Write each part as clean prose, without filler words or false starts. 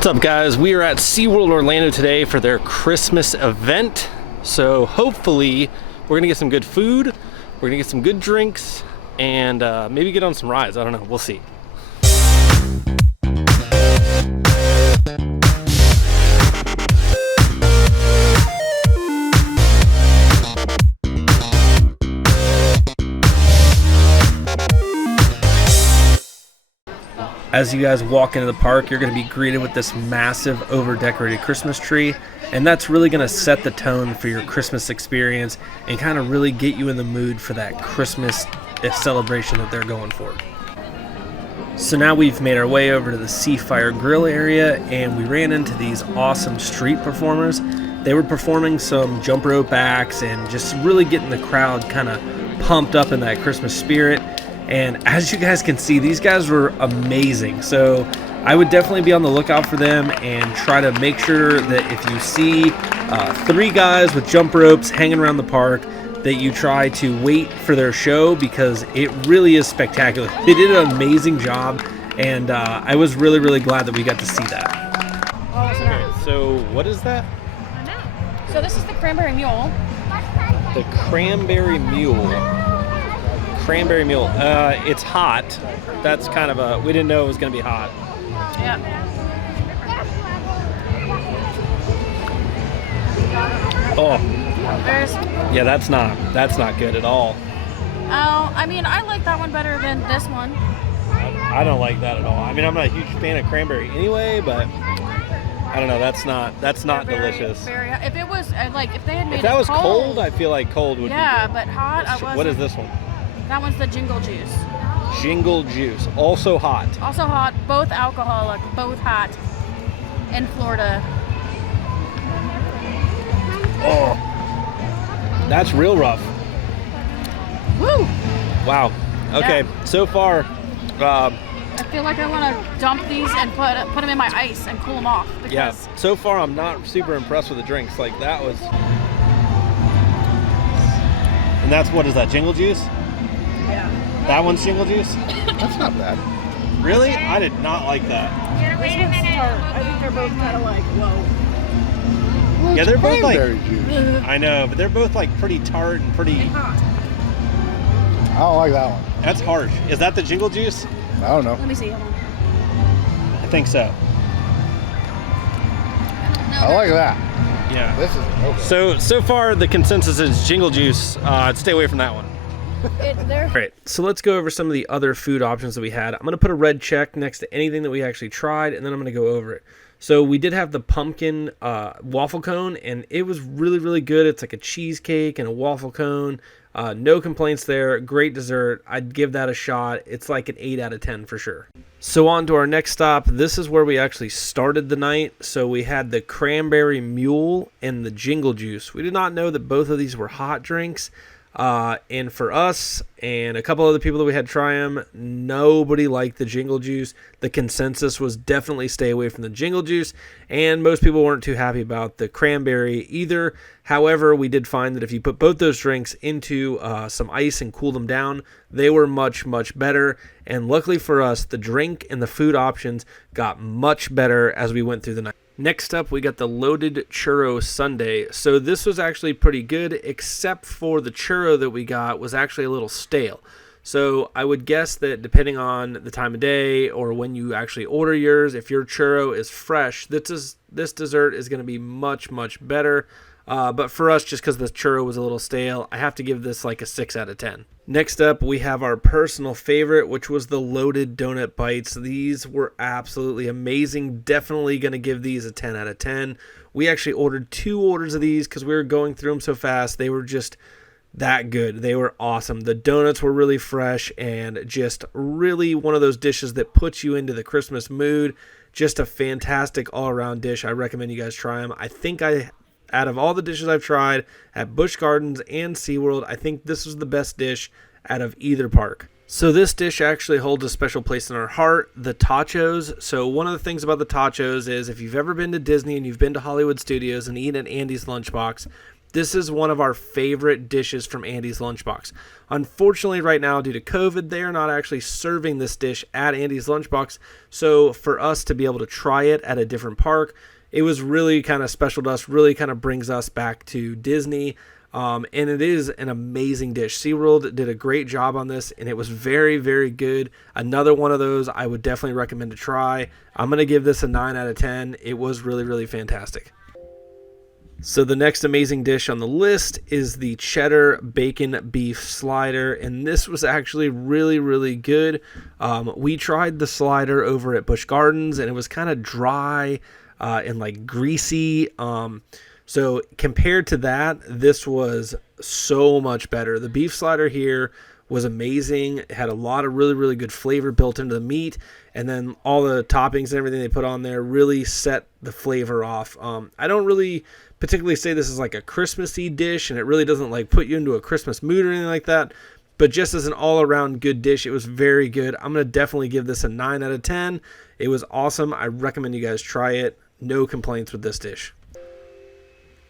What's up, guys? We are at SeaWorld Orlando today for their Christmas event. So hopefully we're gonna get some good food, we're gonna get some good drinks, and maybe get on some rides. I don't know, we'll see. As you guys walk into the park, you're going to be greeted with this massive over-decorated Christmas tree, and that's really going to set the tone for your Christmas experience and kind of really get you in the mood for that Christmas celebration that they're going for. So now we've made our way over to the SeaFire Grill area, and we ran into these awesome street performers. They were performing some jump rope acts and just really getting the crowd kind of pumped up in that Christmas spirit. And as you guys can see, these guys were amazing. So I would definitely be on the lookout for them and try to make sure that if you see three guys with jump ropes hanging around the park, that you try to wait for their show, because it really is spectacular. They did an amazing job, and I was really, really glad that we got to see that. Okay, so what is that? So this is the cranberry mule. The cranberry mule. Cranberry mule. It's hot. That's kind of a, we didn't know it was going to be hot. Yeah. Oh. There's. Yeah, that's not good at all. Oh, I mean, I like that one better than this one. I don't like that at all. I mean, I'm not a huge fan of cranberry anyway, but I don't know. That's not delicious. If it was like, if they had made if that it was cold, I feel like cold would be good. Yeah, but hot, I wasn't. What is this one? That one's the Jingle Juice. Jingle Juice, also hot. Also hot, both alcoholic, both hot. In Florida. Oh, that's real rough. Woo! Wow. Okay, Yeah. so far. I feel like I want to dump these and put them in my ice and cool them off. Because Yeah. So far, I'm not super impressed with the drinks. Like that was. And that's, what is that? Jingle Juice? Yeah. That one's Jingle Juice? That's not bad. Really? I did not like that. This one's tart. I think they're both kind of like, whoa. Well, Yeah, it's they're both like. cranberry juice. I know, but they're both like pretty tart and pretty. And hot. I don't like that one. That's harsh. Is that the Jingle Juice? I don't know. Let me see. Hold on. I think so. I like that. Yeah. This is okay. So far the consensus is Jingle Juice. Stay away from that one. They're. Great. So let's go over some of the other food options that we had. I'm going to put a red check next to anything that we actually tried, and then I'm going to go over it. So we did have the pumpkin waffle cone, and it was really, really good. It's like a cheesecake and a waffle cone. No complaints there. Great dessert. I'd give that a shot. It's like an 8 out of 10 for sure. So on to our next stop. This is where we actually started the night. So we had the cranberry mule and the Jingle Juice. We did not know that both of these were hot drinks. And for us and a couple other people that we had try them, nobody liked the Jingle Juice. The consensus was definitely stay away from the Jingle Juice, and most people weren't too happy about the cranberry either. However, we did find that if you put both those drinks into some ice and cool them down, they were much, much better. And luckily for us, the drink and the food options got much better as we went through the night. Next up, we got the loaded churro sundae. So this was actually pretty good, except for the churro that we got was actually a little stale. So I would guess that depending on the time of day or when you actually order yours, if your churro is fresh, this dessert is going to be much, much better. But for us, just because the churro was a little stale, I have to give this like a 6 out of 10. Next up, we have our personal favorite, which was the loaded donut bites. These were absolutely amazing. Definitely going to give these a 10 out of 10. We actually ordered 2 orders of these because we were going through them so fast. They were just that good. They were awesome. The donuts were really fresh and just really one of those dishes that puts you into the Christmas mood. Just a fantastic all-around dish. I recommend you guys try them. I think out of all the dishes I've tried at Busch Gardens and SeaWorld, I think this was the best dish out of either park. So this dish actually holds a special place in our heart, the tachos. So one of the things about the tachos is if you've ever been to Disney and you've been to Hollywood Studios and eaten at Andy's Lunchbox, This is one of our favorite dishes from Andy's Lunchbox. Unfortunately, right now, due to COVID, they are not actually serving this dish at Andy's Lunchbox. So for us to be able to try it at a different park, it was really kind of special to us, really kind of brings us back to Disney. And it is an amazing dish. SeaWorld did a great job on this, and it was very, very good. Another one of those I would definitely recommend to try. I'm going to give this a 9 out of 10. It was really, really fantastic. So the next amazing dish on the list is the cheddar bacon beef slider, and this was actually really, really good. We tried the slider over at Busch Gardens, and it was kind of dry and like greasy. So compared to that, this was so much better. The beef slider here was amazing. It had a lot of really, really good flavor built into the meat, and then all the toppings and everything they put on there really set the flavor off. I don't really particularly say this is like a Christmassy dish, and it really doesn't like put you into a Christmas mood or anything like that, but just as an all-around good dish, it was very good. I'm going to definitely give this a 9 out of 10. It was awesome. I recommend you guys try it. No complaints with this dish.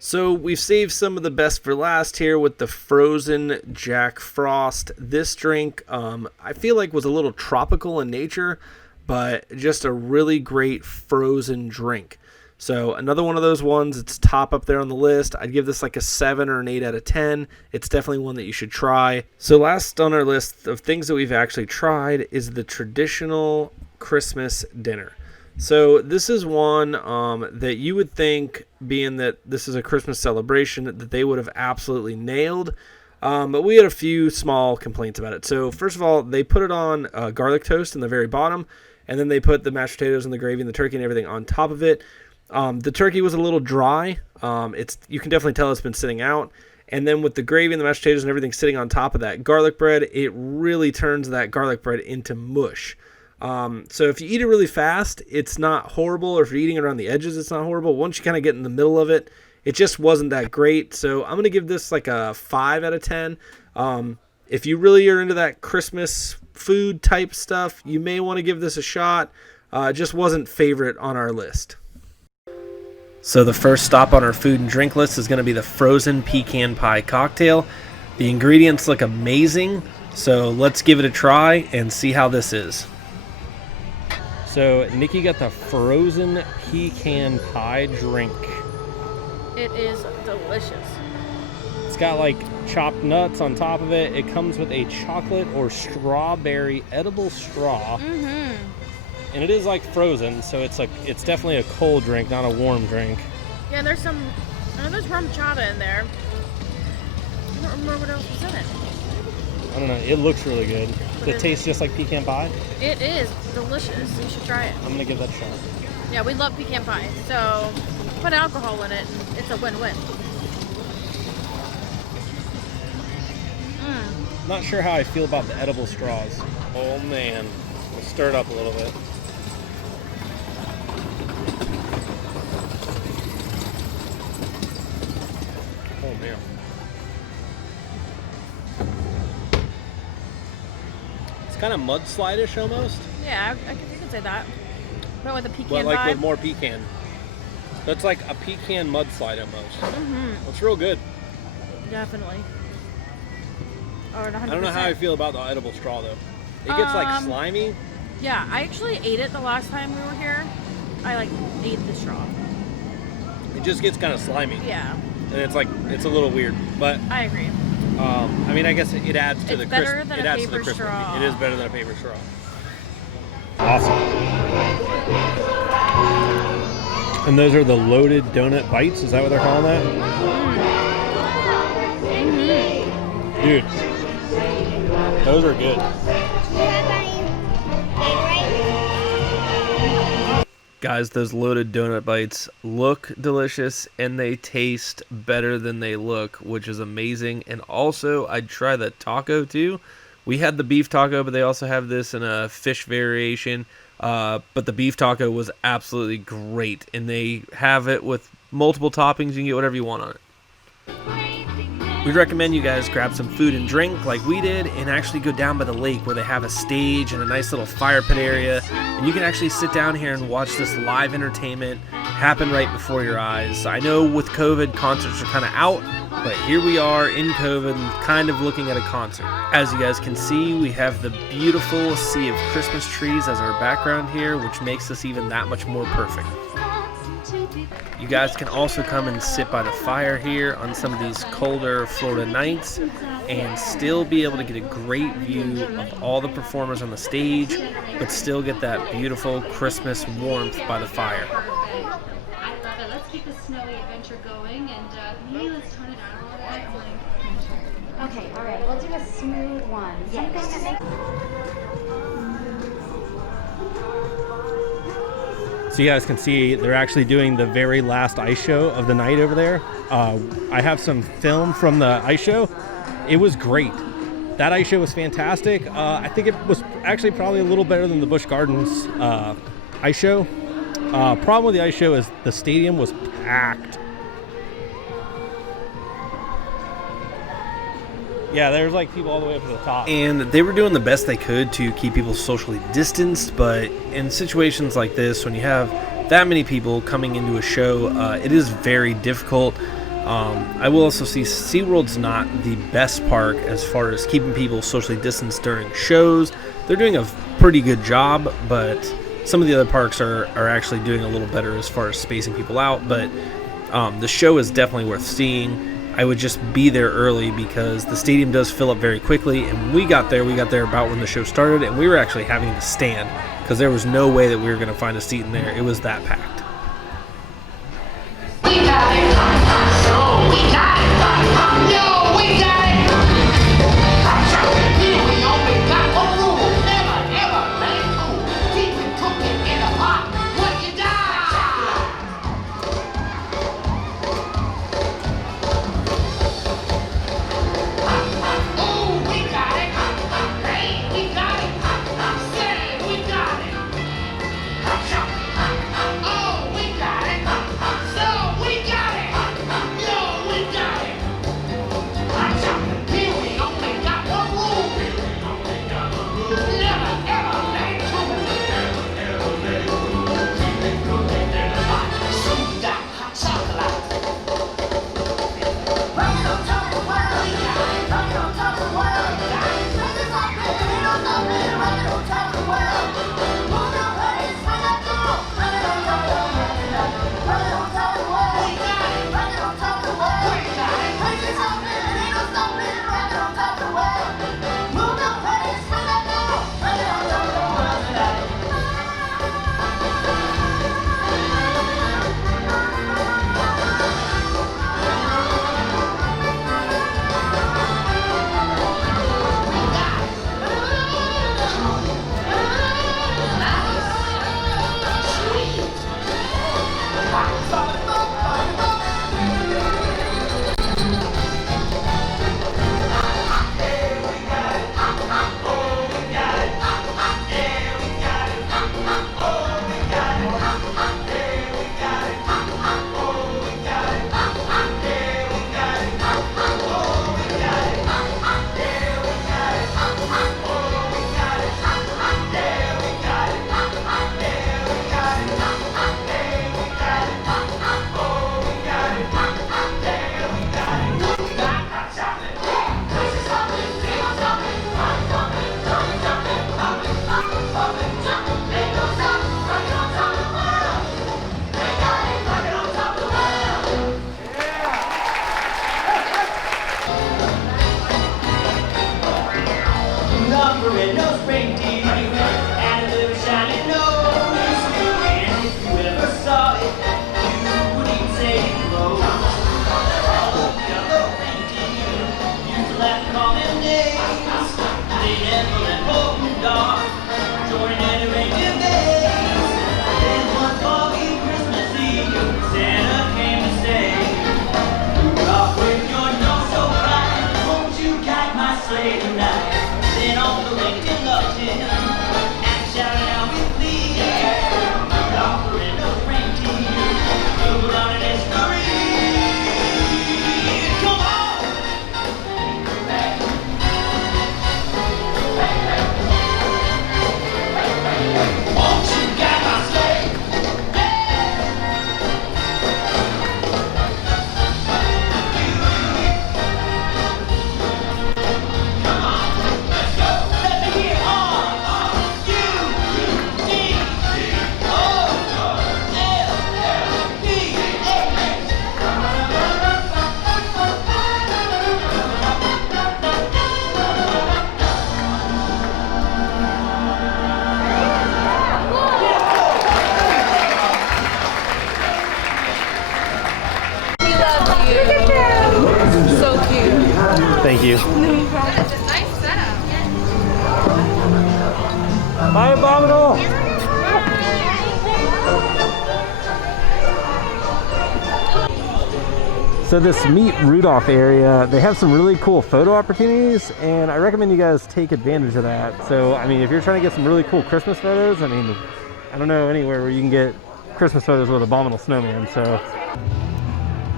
So we've saved some of the best for last here with the frozen Jack Frost. This drink, I feel like was a little tropical in nature, but just a really great frozen drink. So another one of those ones, it's top up there on the list. I'd give this like a 7 or an 8 out of 10. It's definitely one that you should try. So last on our list of things that we've actually tried is the traditional Christmas dinner. So this is one that you would think, being that this is a Christmas celebration, that they would have absolutely nailed. But we had a few small complaints about it. So first of all, they put it on garlic toast in the very bottom, and then they put the mashed potatoes and the gravy and the turkey and everything on top of it. The turkey was a little dry. You can definitely tell it's been sitting out. And then with the gravy and the mashed potatoes and everything sitting on top of that garlic bread, it really turns that garlic bread into mush. So if you eat it really fast, it's not horrible, or if you're eating it around the edges, it's not horrible. Once you kind of get in the middle of it, it just wasn't that great. So I'm going to give this like a 5 out of 10. If you really are into that Christmas food type stuff, you may want to give this a shot. It just wasn't favorite on our list. So the first stop on our food and drink list is going to be the frozen pecan pie cocktail. The ingredients look amazing, so let's give it a try and see how this is. So Nikki got the frozen pecan pie drink. It is delicious. It's got like chopped nuts on top of it. It comes with a chocolate or strawberry edible straw. Mm-hmm. And it is like frozen, so it's definitely a cold drink, not a warm drink. Yeah, there's there's rum chata in there. I don't remember what else was in it. I don't know. It looks really good. Does it taste just like pecan pie? It is delicious. You should try it. I'm going to give that a shot. Yeah, we love pecan pie, so put alcohol in it, and it's a win-win. Not sure how I feel about the edible straws. Oh, man. We'll stir it up a little bit. Oh, man. It's kind of mudslide-ish almost. Yeah, you could say that. But with a pecan But like vibe. with more pecan. So it's like a pecan mudslide almost. Mm-hmm. It's real good. Definitely. Or 100%. I don't know how I feel about the edible straw though. It gets like slimy. Yeah, I actually ate it the last time we were here. I like ate the straw. It just gets kind of slimy. Yeah. And it's a little weird, but I agree. I mean, I guess it adds to It's the better crisp. than It a adds to the paper crisp. straw. It is better than a paper straw. Awesome. And those are the loaded donut bites. Is that what they're calling that? Mm-hmm. Dude, those are good. Guys, those loaded donut bites look delicious and they taste better than they look, which is amazing. And also, I'd try the taco too. We had the beef taco, but they also have this in a fish variation. But the beef taco was absolutely great, and they have it with multiple toppings. You can get whatever you want on it. We'd recommend you guys grab some food and drink like we did and actually go down by the lake where they have a stage and a nice little fire pit area, and you can actually sit down here and watch this live entertainment, happen right before your eyes. I know with COVID, concerts are kind of out, but here we are in COVID, kind of looking at a concert. As you guys can see, we have the beautiful sea of Christmas trees as our background here, which makes this even that much more perfect. You guys can also come and sit by the fire here on some of these colder Florida nights and still be able to get a great view of all the performers on the stage, but still get that beautiful Christmas warmth by the fire. I love it. Let's keep the snowy adventure going, and maybe let's tone it down a little bit. Okay, all right. We'll do a smooth one. Something that makes. So you guys can see they're actually doing the very last ice show of the night over there. I have some film from the ice show. It was great. That ice show was fantastic. I think it was actually probably a little better than the Busch Gardens ice show. Problem with the ice show is the stadium was packed. Yeah, there's like people all the way up to the top. And they were doing the best they could to keep people socially distanced, but in situations like this, when you have that many people coming into a show, it is very difficult. I will also see SeaWorld's not the best park as far as keeping people socially distanced during shows. They're doing a pretty good job, but some of the other parks are actually doing a little better as far as spacing people out. But the show is definitely worth seeing. I would just be there early because the stadium does fill up very quickly, and when we got there about when the show started, and we were actually having to stand because there was no way that we were going to find a seat in there. It was that packed. We got it. So we got it. Yo, we got it. Here we only got one rule. Never, ever let it cool. Keep it cooking in a pot. What you got? Oh, we got it. Hey, we got it. Say, we got it. Oh, we got it. So we got it. Yo, we got it. That is a nice setup. Hi, Abominable. So this Meet Rudolph area, they have some really cool photo opportunities, and I recommend you guys take advantage of that. So, I mean, if you're trying to get some really cool Christmas photos, I mean, I don't know anywhere where you can get Christmas photos with Abominable Snowman, so.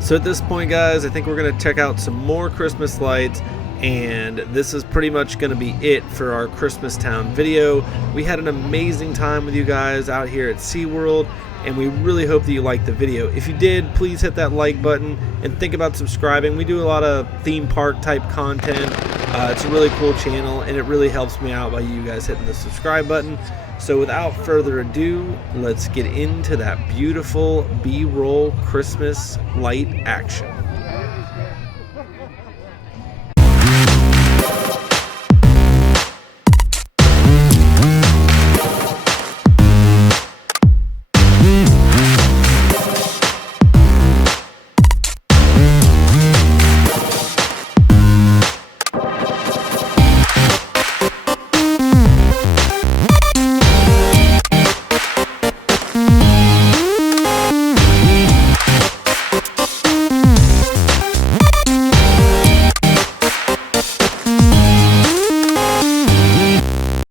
So at this point, guys, I think we're going to check out some more Christmas lights, and this is pretty much going to be it for our Christmas Town video. We had an amazing time with you guys out here at SeaWorld, and we really hope that you liked the video. If you did, please hit that like button and think about subscribing. We do a lot of theme park type content. It's a really cool channel, and it really helps me out by you guys hitting the subscribe button. So without further ado, let's get into that beautiful B-roll Christmas light action.